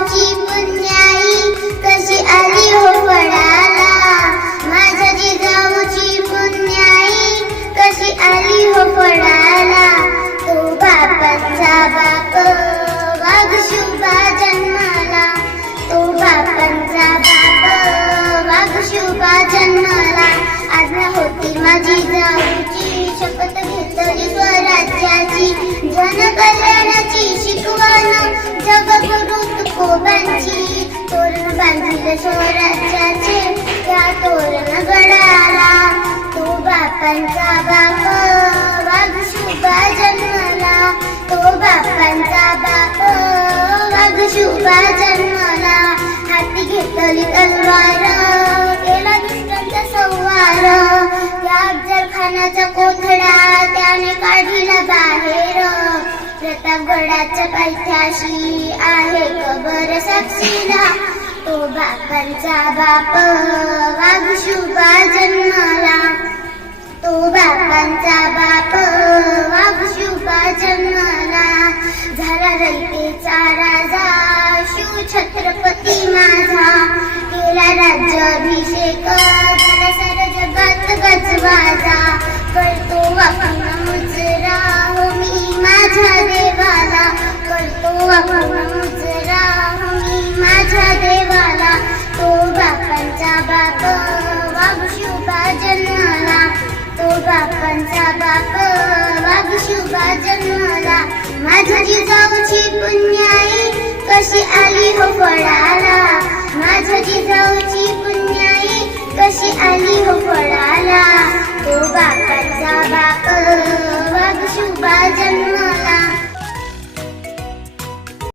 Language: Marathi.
माझी पुण्याई कशी आली हो पडाला माझ्या जिजाऊची पुण्याई कशी आली हो पडाला बापांचा बाप वाघ शुभा जन्माला. तो बापांचा बाप वाघ शुभा जन्माला. आज होती माझी जाऊ. तोरण स्वराज्याचे त्या तोरण गडाला तो बापांचा बाप वाघ शुभा जन्मला. तो बापांचा बाप वाघ शुभा जन्मला. हाती घेतली तलवार केला दुष्टांचा संवार त्या अफजल खानाचा त्याने काढिला बाहेर. प्रतापगडाच्या पायथ्याशी आहे कबर साक्षीला. बापांचा बाप वाघ जन्मला जन्माला. तो बापांचा बाप वाघ जन्मला जन्माला. झाला रयतेचा राजा शिव छत्रपती माझा. केला राज्याभिषेक झाला सारा जगात गजवाजा. करतो आपण मुजरा हो मी माझ्या देवाला. करतो आपण मुजरा माझी माझ्या जिजाऊची पुण्याई कशी आली हो फळाला माझी जिजाऊची